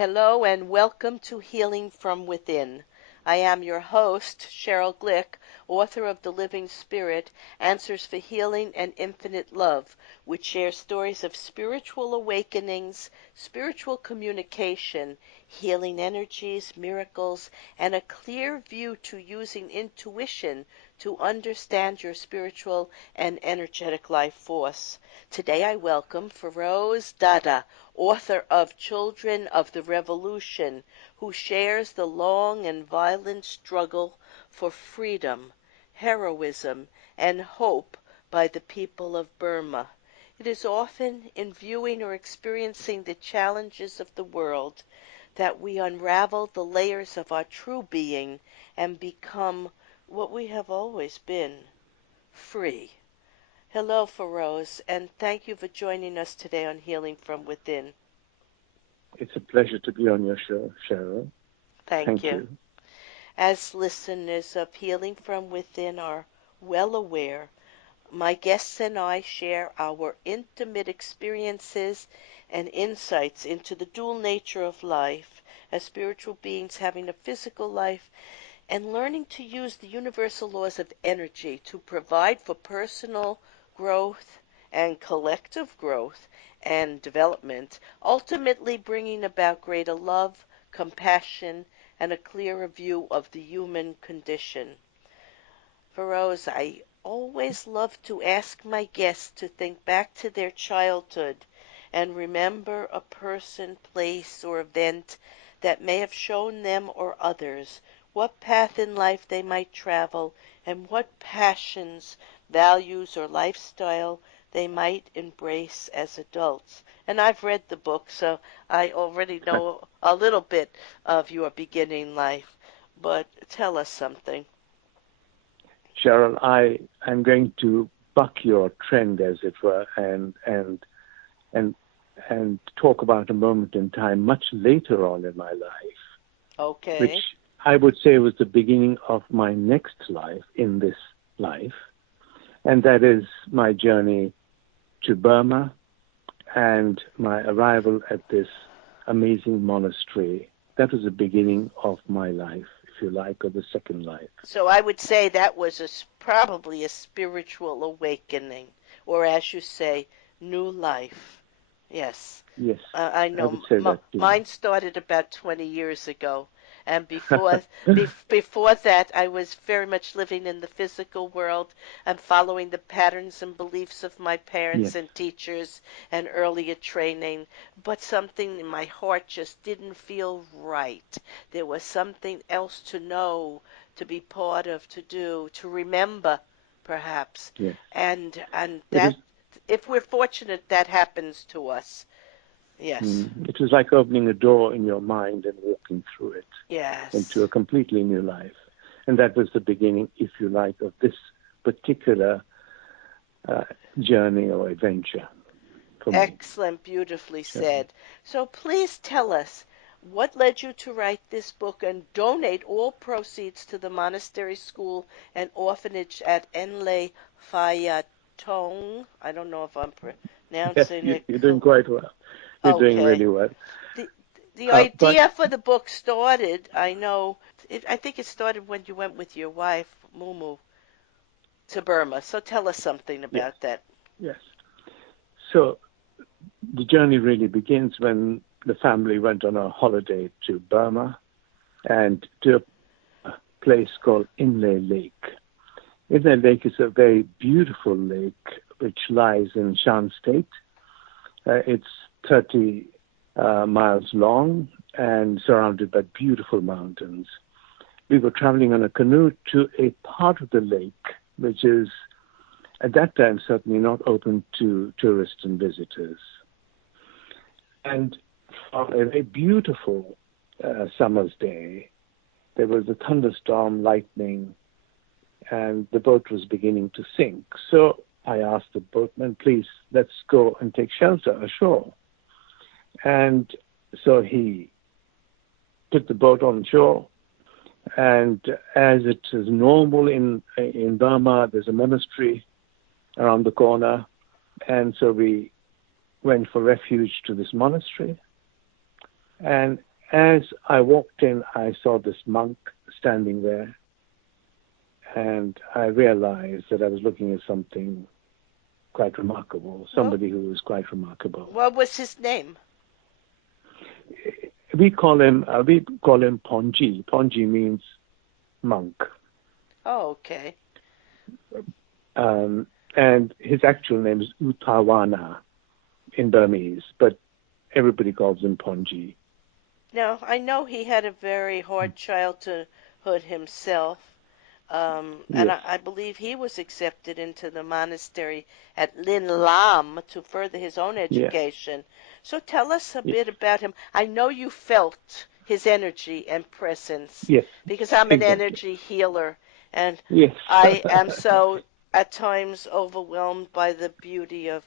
Hello and welcome to Healing from Within. I am your host, Sheryl Glick, author of The Living Spirit, Answers for Healing and Infinite Love, which shares stories of spiritual awakenings, spiritual communication, healing energies, miracles, and a clear view to using intuition to understand your spiritual and energetic life force. Today I welcome Feroze Dada, author of Children of the Revolution, who shares the long and violent struggle for freedom, heroism, and hope by the people of Burma. It is often in viewing or experiencing the challenges of the world that we unravel the layers of our true being and become what we have always been, free. Hello, Feroze, and thank you for joining us today on Healing from Within. It's a pleasure to be on your show, Sheryl. Thank you. As listeners of Healing from Within are well aware, my guests and I share our intimate experiences and insights into the dual nature of life as spiritual beings having a physical life and learning to use the universal laws of energy to provide for personal growth and collective growth and development, ultimately bringing about greater love, compassion, and a clearer view of the human condition. Feroze, I always love to ask my guests to think back to their childhood and remember a person, place, or event that may have shown them or others what path in life they might travel and what passions, values, or lifestyle they might embrace as adults. And I've read the book, so I already know a little bit of your beginning life. But tell us something. Sheryl, I'm going to buck your trend, as it were, and talk about a moment in time much later on in my life. Okay. Which I would say was the beginning of my next life in this life, and that is my journey to Burma and my arrival at this amazing monastery. That was the beginning of my life, if you like, or the second life. So I would say that was probably a spiritual awakening, or as you say, new life. Yes. Yes, I know. I would say that too. Mine started about 20 years ago. And before that, I was very much living in the physical world and following the patterns and beliefs of my parents and teachers and earlier training. But something in my heart just didn't feel right. There was something else to know, to be part of, to do, to remember, perhaps. Yes. And that, if we're fortunate, that happens to us. Yes. It was like opening a door in your mind and walking through it. Yes. Into a completely new life. And that was the beginning, if you like, of this particular journey or adventure for me. Excellent, beautifully said. So please tell us, what led you to write this book and donate all proceeds to the monastery school and orphanage at Enlightened? I don't know if I'm pronouncing it. You're doing quite well. You're doing really well. The idea for the book started, I think it started when you went with your wife, Mumu, to Burma. So tell us something about that. Yes. So the journey really begins when the family went on a holiday to Burma and to a place called Inle Lake. Inle Lake is a very beautiful lake which lies in Shan State. It's 30 miles long and surrounded by beautiful mountains. We were traveling on a canoe to a part of the lake which is, at that time, certainly not open to tourists and visitors. And on a very beautiful summer's day, there was a thunderstorm, lightning, and the boat was beginning to sink. So I asked the boatman, please, let's go and take shelter ashore. And so he took the boat on shore, and as it is normal in Burma, there's a monastery around the corner, and so we went for refuge to this monastery. And as I walked in, I saw this monk standing there, and I realized that I was looking at something quite remarkable, somebody who was quite remarkable. What was his name? We call him Ponji. Ponji means monk. Oh, okay. And his actual name is Utawana in Burmese, but everybody calls him Ponji. Now, I know he had a very hard childhood himself, and Yes. I believe he was accepted into the monastery at Lin Lam to further his own Yeah. education. So tell us a Yes. bit about him. I know you felt his energy and presence Yes. because I'm an Exactly. energy healer, and Yes. I am so at times overwhelmed by the beauty of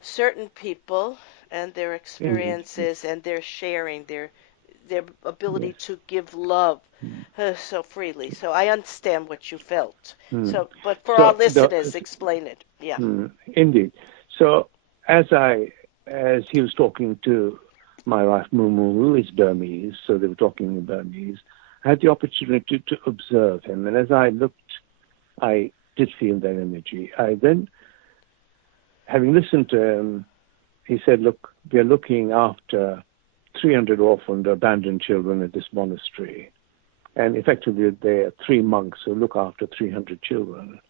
certain people and their Indeed. Yes. experiences and their sharing, their ability Yes. to give love Mm. so freely. So I understand what you felt. Mm. So, but for our So listeners, explain it. Yeah. indeed. So as he was talking to my wife Mumu, who is Burmese, so they were talking in Burmese, I had the opportunity to observe him, and as I looked, I did feel that energy. I then, having listened to him, he said, "Look, we are looking after 300 orphaned, abandoned children at this monastery, and effectively there are 3 monks who look after 300 children."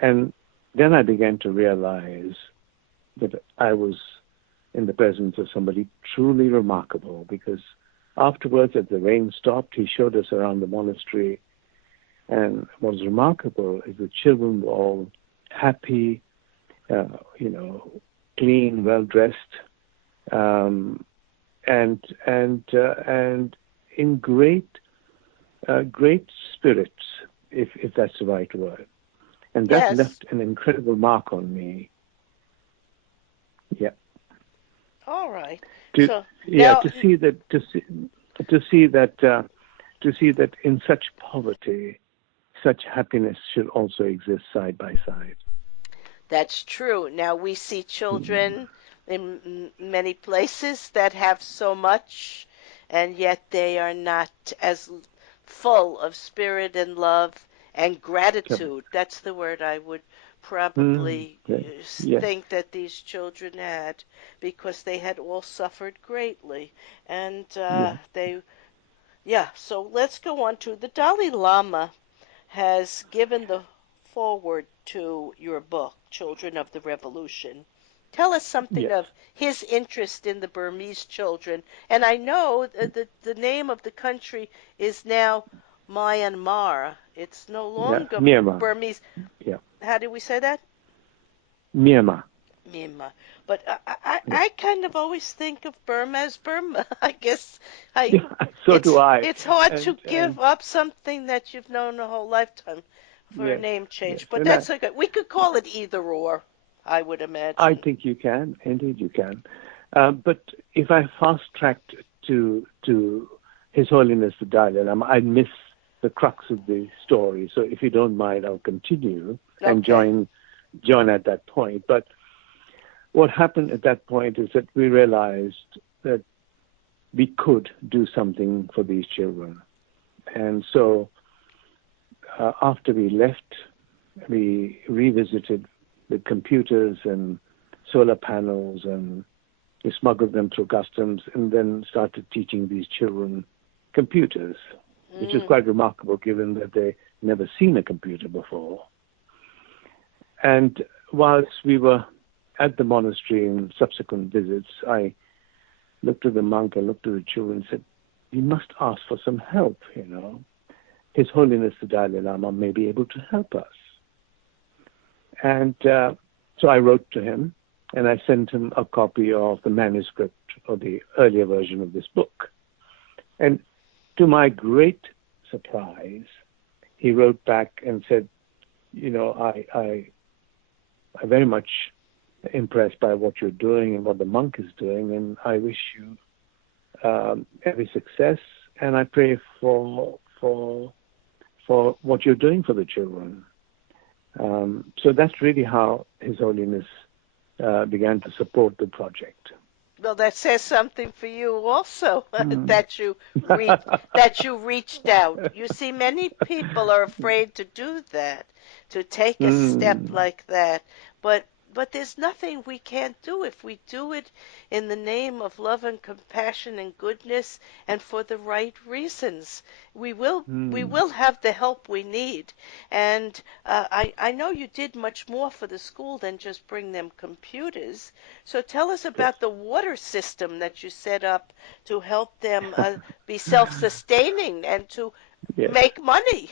And then I began to realize that I was in the presence of somebody truly remarkable, because afterwards, as the rain stopped, he showed us around the monastery, and what was remarkable is the children were all happy, clean, well dressed, and in great spirits, if that's the right word. And that Yes. left an incredible mark on me. Yeah. All right. To So yeah now, to see that to see that in such poverty, such happiness should also exist side by side. that's true. Now we see Mm. children in many places that have so much, and yet they are not as full of spirit and love and Correct. gratitude. That's the word I would probably Okay. Yes. think that these children had because they had all suffered greatly. And Yeah. yeah, so let's go on to the Dalai Lama has given the foreword to your book, Children of the Revolution. Tell us something Yes. of his interest in the Burmese children. And I know the name of the country is now Myanmar. It's no Yeah. longer Myanmar. Burmese. Yeah. How do we say that? Myanmar. Myanmar. But Yeah. I kind of always think of Burma as Burma. I guess I Yeah. So do I. it's hard to And give up something that you've known a whole lifetime for a yes. name Yes. change. But And that's okay. We could call it either or, I would I imagine. think you can. Indeed, you can. But if I fast tracked to His Holiness the Dalai Lama, I'd miss the crux of the story. So if you don't mind, I'll continue and Okay. join at that point. But what happened at that point is that we realized that we could do something for these children. And so after we left, we revisited with computers and solar panels, and we smuggled them through customs and then started teaching these children computers, which is Mm. quite remarkable given that they never seen a computer before. And whilst we were at the monastery in subsequent visits, I looked at the monk, I looked at the children and said, we must ask for some help, His Holiness the Dalai Lama may be able to help us. And so I wrote to him, and I sent him a copy of the manuscript or the earlier version of this book. And to my great surprise, he wrote back and said, I very much impressed by what you're doing and what the monk is doing, and I wish you every success, and I pray for what you're doing for the children. So that's really how His Holiness began to support the project. Well, that says something for you also Mm. that you reach that you reached out. You see, many people are afraid to do that, to take a step Mm. like that. But but there's nothing we can't do if we do it in the name of love and compassion and goodness and for the right reasons. We will Mm. have the help we need. And I know you did much more for the school than just bring them computers. So tell us Yes. about the water system that you set up to help them be self-sustaining and to Yes. make money.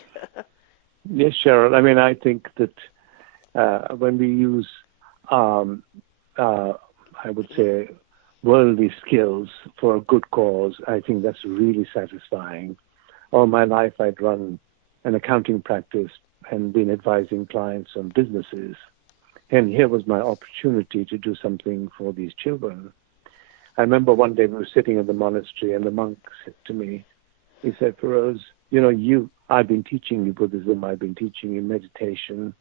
Yes, Cheryl. I mean, I think that when we use, um, uh, I would say, worldly skills for a good cause, I think that's really satisfying. All my life, I'd run an accounting practice and been advising clients on businesses. And here was my opportunity to do something for these children. I remember one day we were sitting in the monastery, and the monk said to me, he said, Feroze, I've been teaching you Buddhism, I've been teaching you meditation.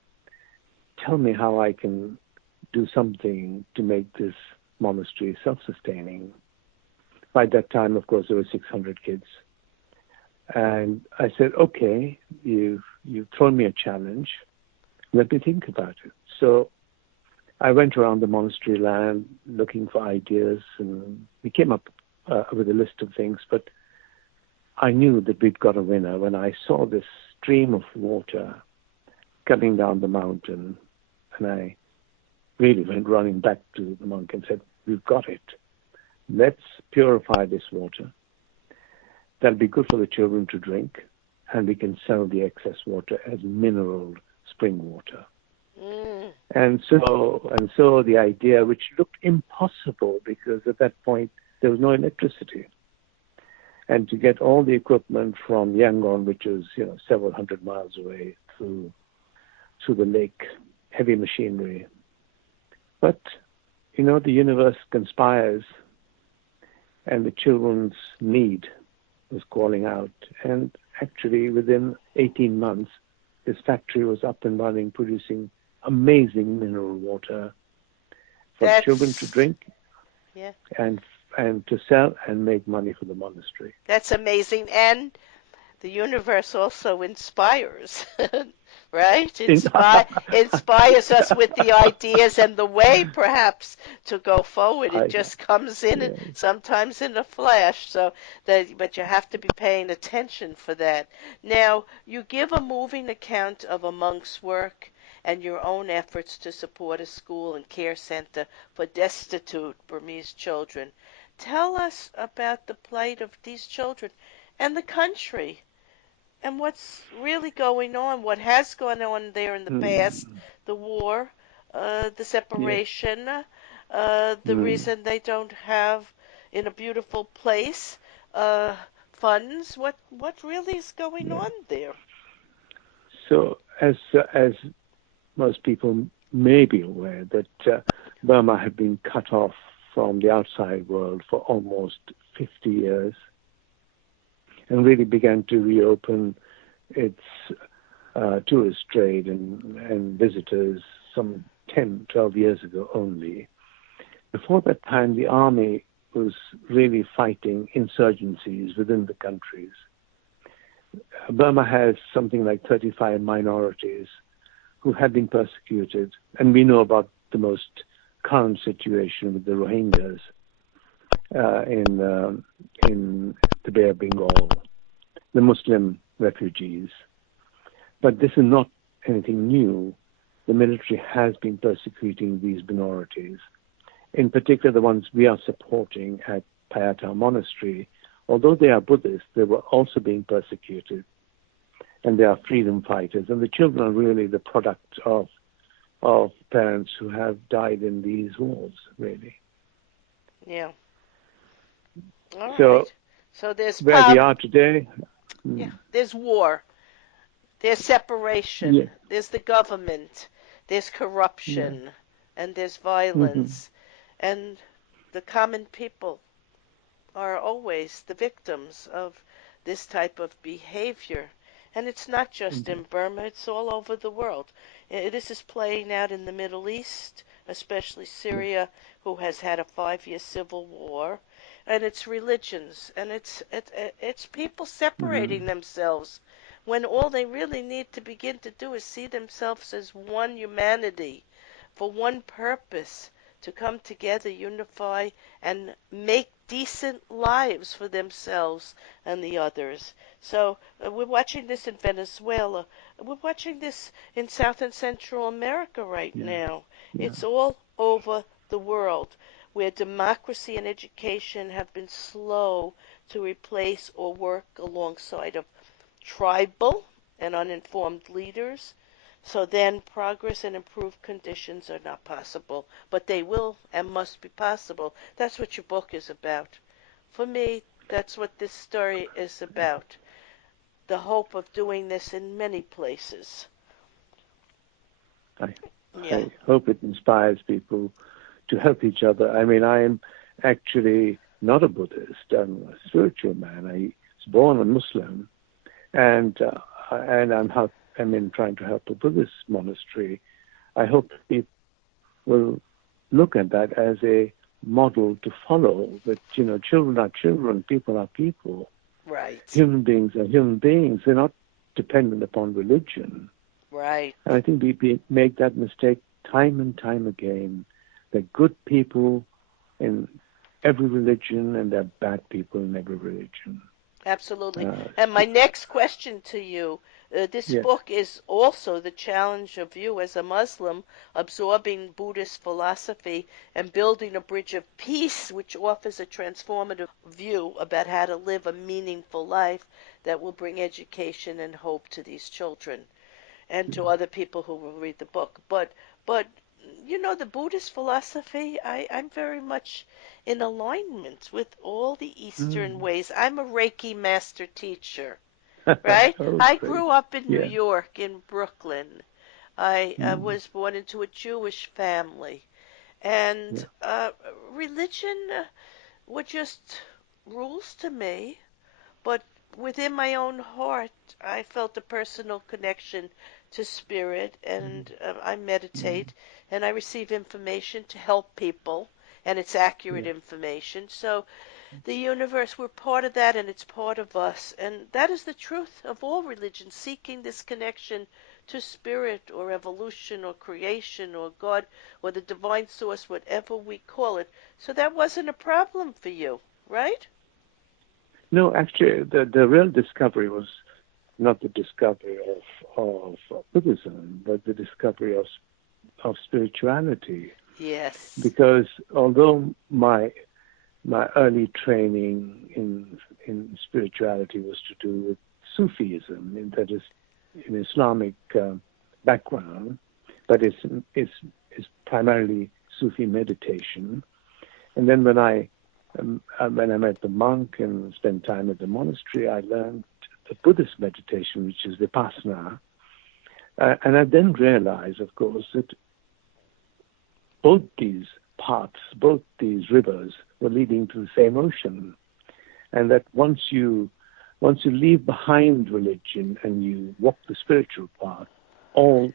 Tell me how I can do something to make this monastery self-sustaining. By that time, of course, there were 600 kids. And I said, okay, you've thrown me a challenge. Let me think about it. So I went around the monastery land looking for ideas, and we came up with a list of things. But I knew that we'd got a winner when I saw this stream of water coming down the mountain, and I really went running back to the monk and said, we've got it. Let's purify this water. That'll be good for the children to drink, and we can sell the excess water as mineral spring water. Mm. And so the idea, which looked impossible because at that point there was no electricity, and to get all the equipment from Yangon, which is several hundred miles away, through the lake, heavy machinery. But the universe conspires, and the children's need was calling out. And actually, within 18 months, this factory was up and running, producing amazing mineral water for children to That's drink yeah, and to sell and make money for the monastery. that's amazing. And the universe also inspires, right? Inspires us with the ideas and the way, perhaps, to go forward. It I, just comes in yes. sometimes in a flash. But you have to be paying attention for that. Now, you give a moving account of a monk's work and your own efforts to support a school and care center for destitute Burmese children. Tell us about the plight of these children and the country and what's really going on, what has gone on there in the past, Mm, the war, the yes. separation, the Mm, reason they don't have in a beautiful place funds. What really is going yeah. on there? So as most people may be aware, that Burma had been cut off from the outside world for almost 50 years, and really began to reopen its tourist trade and visitors some 10, 12 years ago only. Before that time, the army was really fighting insurgencies within the countries. Burma has something like 35 minorities who have been persecuted, and we know about the most current situation with the Rohingyas in the Bay of Bengal, the Muslim refugees. But this is not anything new. The military has been persecuting these minorities, in particular the ones we are supporting at Payata Monastery. Although they are Buddhists, they were also being persecuted, and they are freedom fighters. And the children are really the product of parents who have died in these wars, really. Yeah. All So right. So there's where we are today, yeah, mm, there's war, there's separation, yes, there's the government, there's yeah, corruption, and there's mm-hmm, violence, and the common people are always the victims of this type of behavior. And it's not just in indeed. Burma, it's all over the world. This is playing out in the Middle East, especially yeah, Syria, who has had a 5 year civil war, and it's religions, and it's people separating mm, themselves when all they really need to begin to do is see themselves as one humanity for one purpose, to come together, unify, and make decent lives for themselves and the others. So we're watching this in Venezuela. We're watching this in South and Central America right yeah, now. yeah. It's all over the world where democracy and education have been slow to replace or work alongside of tribal and uninformed leaders. So then progress and improved conditions are not possible, but they will and must be possible. That's what your book is about. For me, that's what this story is about. The hope of doing this in many places. I, Yeah. I hope it inspires people to help each other. I mean, I am actually not a Buddhist. I'm a spiritual man. I was born a Muslim, and I'm in trying to help a Buddhist monastery. I hope people will look at that as a model to follow. That children are children, people are people, Right. human beings are human beings. They're not dependent upon religion. Right. And I think we make that mistake time and time again. There are good people in every religion, and there are bad people in every religion. Absolutely. Uh, And my next question to you, this yes, book is also the challenge of you as a Muslim absorbing Buddhist philosophy and building a bridge of peace which offers a transformative view about how to live a meaningful life that will bring education and hope to these children and to other people who will read the book. But the Buddhist philosophy, I'm very much in alignment with all the Eastern mm. ways. I'm a Reiki master teacher, right? Oh, I great. grew up in New Yeah. York, in Brooklyn. I Mm. was born into a Jewish family, and Yeah. religion were just rules to me. But within my own heart, I felt a personal connection to spirit, Mm. and I Mm. meditate, and I receive information to help people, and it's accurate Yeah. information. So the universe, we're part of that, and it's part of us. And that is the truth of all religions, seeking this connection to spirit or evolution or creation or God or the divine source, whatever we call it. So that wasn't a problem for you, right? No, actually, the real discovery was not the discovery of Buddhism, but the discovery of spirituality. Yes. Because although my early training in spirituality was to do with Sufism, and that is an Islamic background, but it's primarily Sufi meditation. And then when I met the monk and spent time at the monastery, I learned the Buddhist meditation, which is Vipassana. And I then realized, of course, that both these paths, both these rivers, were leading to the same ocean, and that once you leave behind religion and you walk the spiritual path, all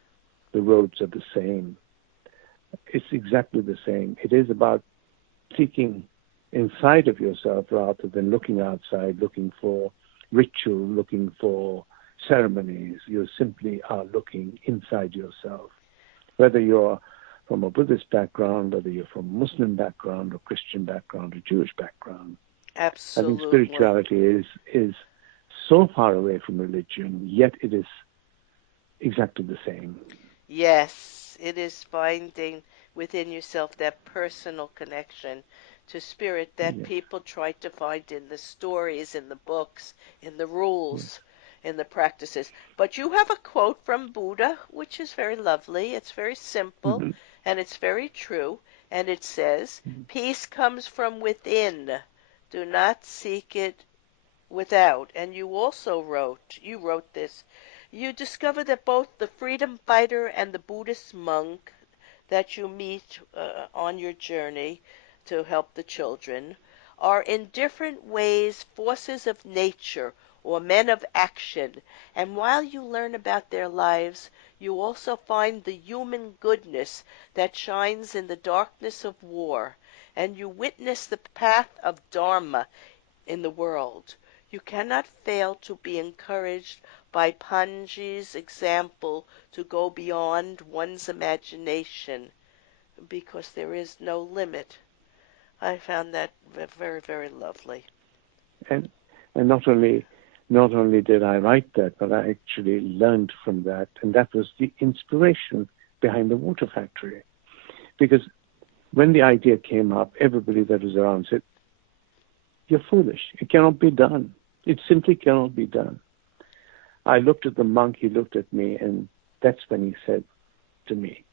the roads are the same. It's exactly the same. It is about seeking inside of yourself rather than looking outside, looking for ritual, looking for ceremonies. You simply are looking inside yourself. Whether you're from a Buddhist background, whether you're from a Muslim background, or Christian background, or Jewish background, I think Absolutely. spirituality is so far away from religion, yet it is exactly the same. Yes, it is finding within yourself that personal connection to spirit that Yes, people try to find in the stories, in the books, in the yes. rules, in the practices. But you have a quote from Buddha, which is very lovely. It's very simple Mm-hmm. and it's very true. And it says, peace comes from within. Do not seek it without. And you wrote this. You discover that both the freedom fighter and the Buddhist monk that you meet on your journey to help the children are in different ways forces of nature, or men of action, and while you learn about their lives, you also find the human goodness that shines in the darkness of war, and you witness the path of Dharma in the world. You cannot fail to be encouraged by Panji's example to go beyond one's imagination, because there is no limit. I found that very, very lovely. And and not only did I write that, but I actually learned from that, and that was the inspiration behind the water factory. Because when the idea came up, everybody that was around said, "You're foolish. It cannot be done. It simply cannot be done." I looked at the monk, he looked at me, and that's when he said to me,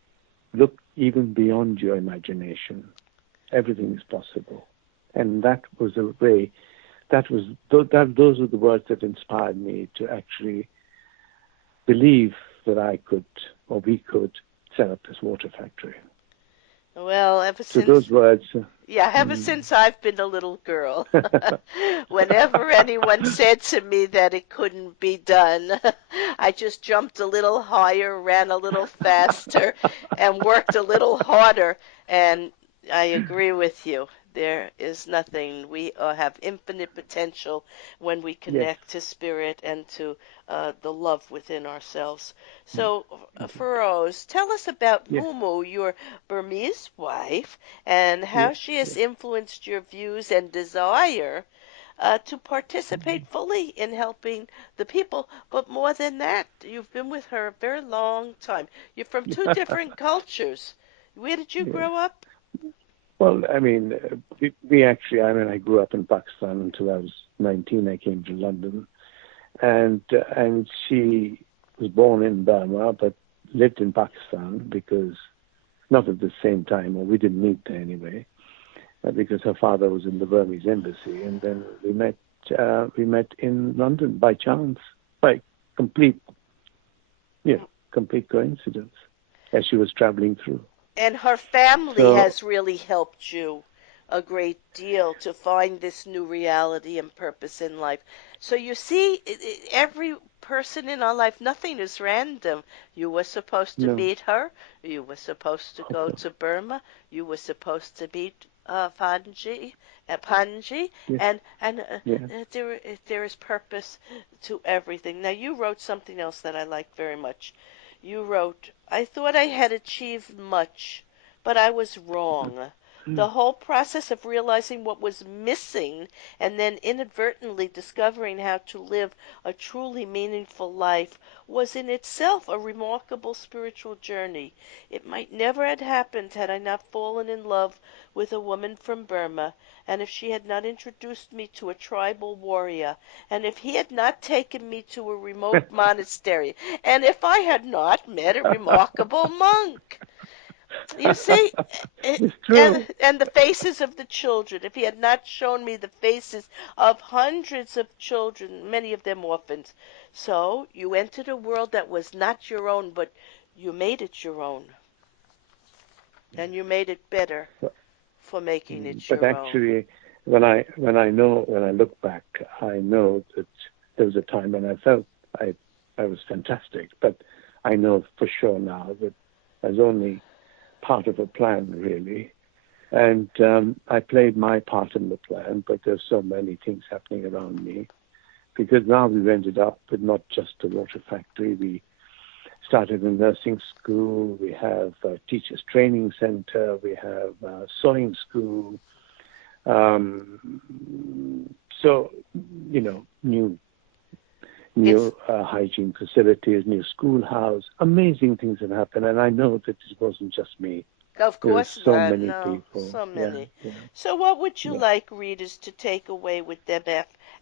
"Look even beyond your imagination. Everything is possible." And that was a way, those were the words that inspired me to actually believe that I could, or we could, set up this water factory. Well, So those words. ever since I've been a little girl, whenever anyone said to me that it couldn't be done, I just jumped a little higher, ran a little faster, and worked a little harder. And I agree with you. There is nothing. We have infinite potential when we Yes. connect to spirit and to the love within ourselves. So, Mm-hmm. Feroze, tell us about Yes. Mumu, your Burmese wife, and how Yes. she has Yes. influenced your views and desire to participate fully in helping the people. But more than that, you've been with her a very long time. You're from two different cultures. Where did you Yes. grow up? Well, I mean, we actually, I grew up in Pakistan until I was 19. I came to London, and she was born in Burma, but lived in Pakistan because not at the same time, or we didn't meet there anyway, because her father was in the Burmese embassy, and then we met. We met in London by chance, by complete, complete coincidence, as she was traveling through. And her family So has really helped you a great deal to find this new reality and purpose in life. So you see, every person in our life, nothing is random. You were supposed to no, meet her. You were supposed to go to Burma. You were supposed to meet Panji, yes, and yeah. there is purpose to everything. Now you wrote something else that I like very much. You wrote, I thought I had achieved much, but I was wrong. The whole process of realizing what was missing and then inadvertently discovering how to live a truly meaningful life was in itself a remarkable spiritual journey. It might never have happened had I not fallen in love with a woman from Burma, and if she had not introduced me to a tribal warrior, and if he had not taken me to a remote monastery, and if I had not met a remarkable monk. You see, It's true. and the faces of the children. If he had not shown me the faces of hundreds of children, many of them orphans. So you entered a world that was not your own, but you made it your own. And you made it better for making it But your own. actually, when I look back, I know that there was a time when I felt I I was fantastic. But I know for sure now that I was only part of a plan, really. And I played my part in the plan, but there's so many things happening around me. Because now we've ended up with not just a water factory. We started a nursing school. We have a teachers training center. We have a sewing school. So, new It's hygiene facilities, new schoolhouse. Amazing things have happened, and I know that it wasn't just me. Of There are course so not, many no, people. so Yeah, many. yeah, So what would you yeah, like readers to take away with them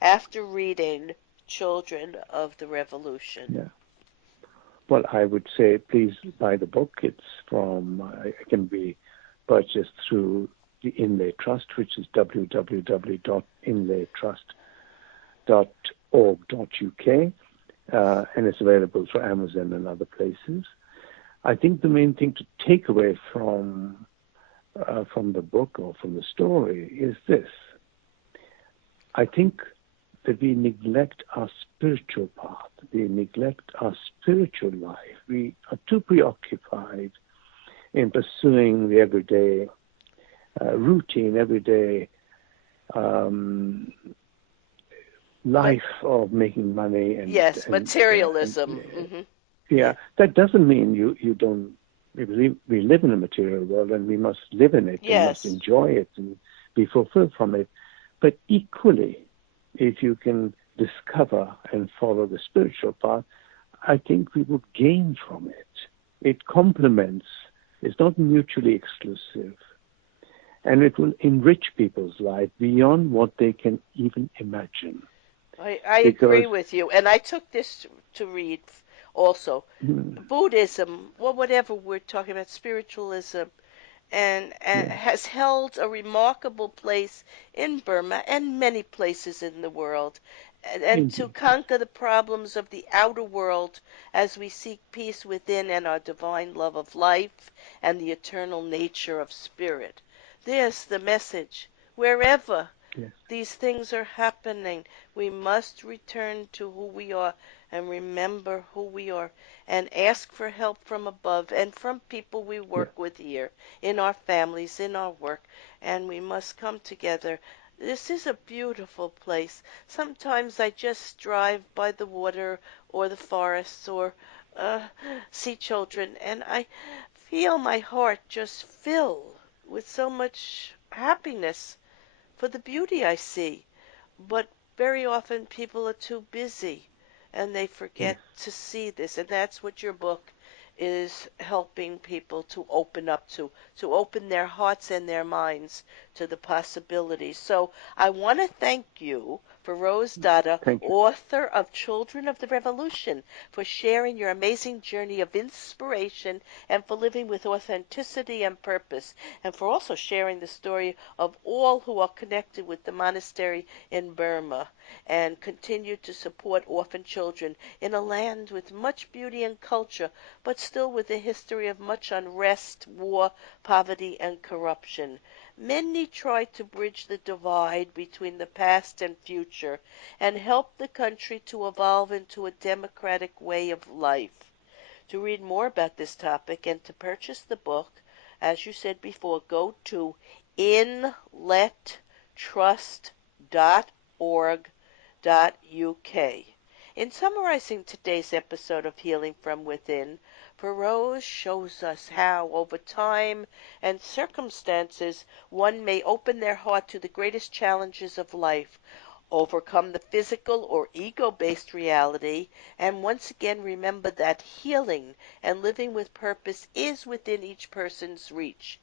after reading Children of the Revolution? yeah. Well, I would say please buy the book. It can be purchased through the Inlay Trust, which is www.inlaytrust.org.uk, and it's available through Amazon and other places. I think the main thing to take away from the book or from the story is this. I think that we neglect our spiritual path, we neglect our spiritual life. We are too preoccupied in pursuing the everyday routine, everyday life of making money Yes, and materialism. Hmm. yeah, Yeah. that doesn't mean you don't. We live in a material world and we must live in it and must Yes. enjoy it and be fulfilled from it. But equally, if you can discover and follow the spiritual path, I think we would gain from it. It complements, it's not mutually exclusive, and it will enrich people's life beyond what they can even imagine. I agree Because with you. And I took this to read also. mm, Buddhism, well, whatever we're talking about, spiritualism, and yes, has held a remarkable place in Burma and many places in the world. And to indeed, conquer the problems of the outer world as we seek peace within and our divine love of life and the eternal nature of spirit. There's the message. Wherever yes, these things are happening, we must return to who we are and remember who we are and ask for help from above and from people we yes, work with here, in our families, in our work, and we must come together. This is a beautiful place. Sometimes I just drive by the water or the forests or uh, see children, and I feel my heart just fill with so much happiness for the beauty I see. But very often people are too busy and they yes, forget to see this. And that's what your book is helping people to open up to open their hearts and their minds to the possibilities. So I want to thank you, Feroze Dada, thank you. author of Children of the Revolution, for sharing your amazing journey of inspiration and for living with authenticity and purpose, and for also sharing the story of all who are connected with the monastery in Burma and continue to support orphan children in a land with much beauty and culture, but still with a history of much unrest, war, poverty, and corruption. Many try to bridge the divide between the past and future and help the country to evolve into a democratic way of life. To read more about this topic and to purchase the book, as you said before, go to inlettrust.org.uk. In summarizing today's episode of Healing from Within, Feroze shows us how, over time and circumstances, one may open their heart to the greatest challenges of life, overcome the physical or ego-based reality, and once again remember that healing and living with purpose is within each person's reach.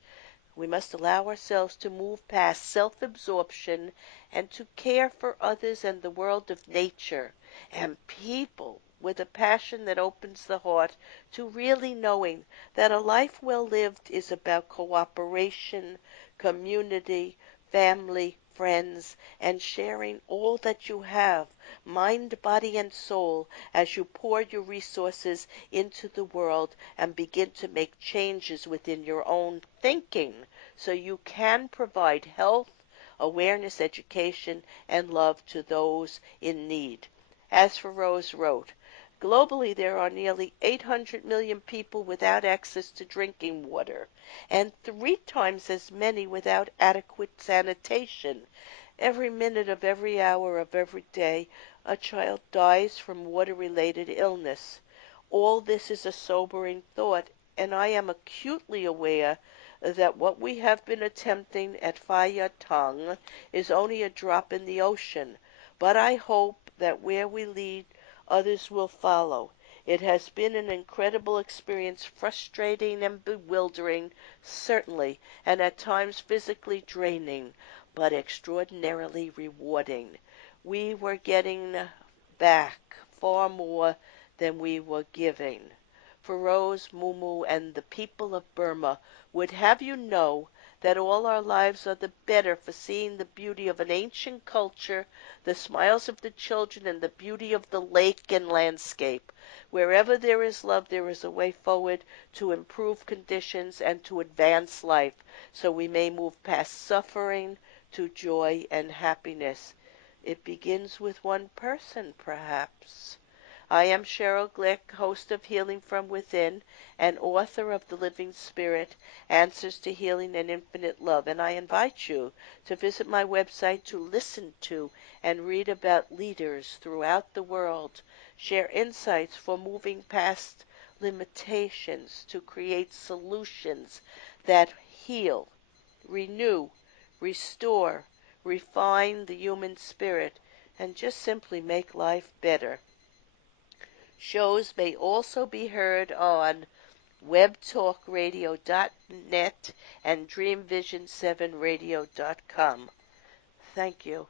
We must allow ourselves to move past self-absorption and to care for others and the world of nature and people with a passion that opens the heart to really knowing that a life well lived is about cooperation, community, family, friends, and sharing all that you have, mind, body, and soul, as you pour your resources into the world and begin to make changes within your own thinking so you can provide health, awareness, education, and love to those in need. As Feroze wrote, globally there are nearly 800 million people without access to drinking water and 3 times as many without adequate sanitation. Every minute of every hour of every day, a child dies from water-related illness. All this is a sobering thought, and I am acutely aware that what we have been attempting at Phaya Tongue is only a drop in the ocean, but I hope that where we lead, others will follow. It has been an incredible experience, frustrating and bewildering, certainly, and at times physically draining, but extraordinarily rewarding. We were getting back far more than we were giving. Feroze, Mumu, and the people of Burma would have you know that all our lives are the better for seeing the beauty of an ancient culture, the smiles of the children, and the beauty of the lake and landscape. Wherever there is love, there is a way forward to improve conditions and to advance life, so we may move past suffering to joy and happiness. It begins with one person, perhaps. I am Sheryl Glick, host of Healing from Within and author of The Living Spirit, Answers to Healing and Infinite Love, and I invite you to visit my website to listen to and read about leaders throughout the world, share insights for moving past limitations to create solutions that heal, renew, restore, refine the human spirit, and just simply make life better. Shows may also be heard on webtalkradio.net and dreamvision7radio.com. Thank you.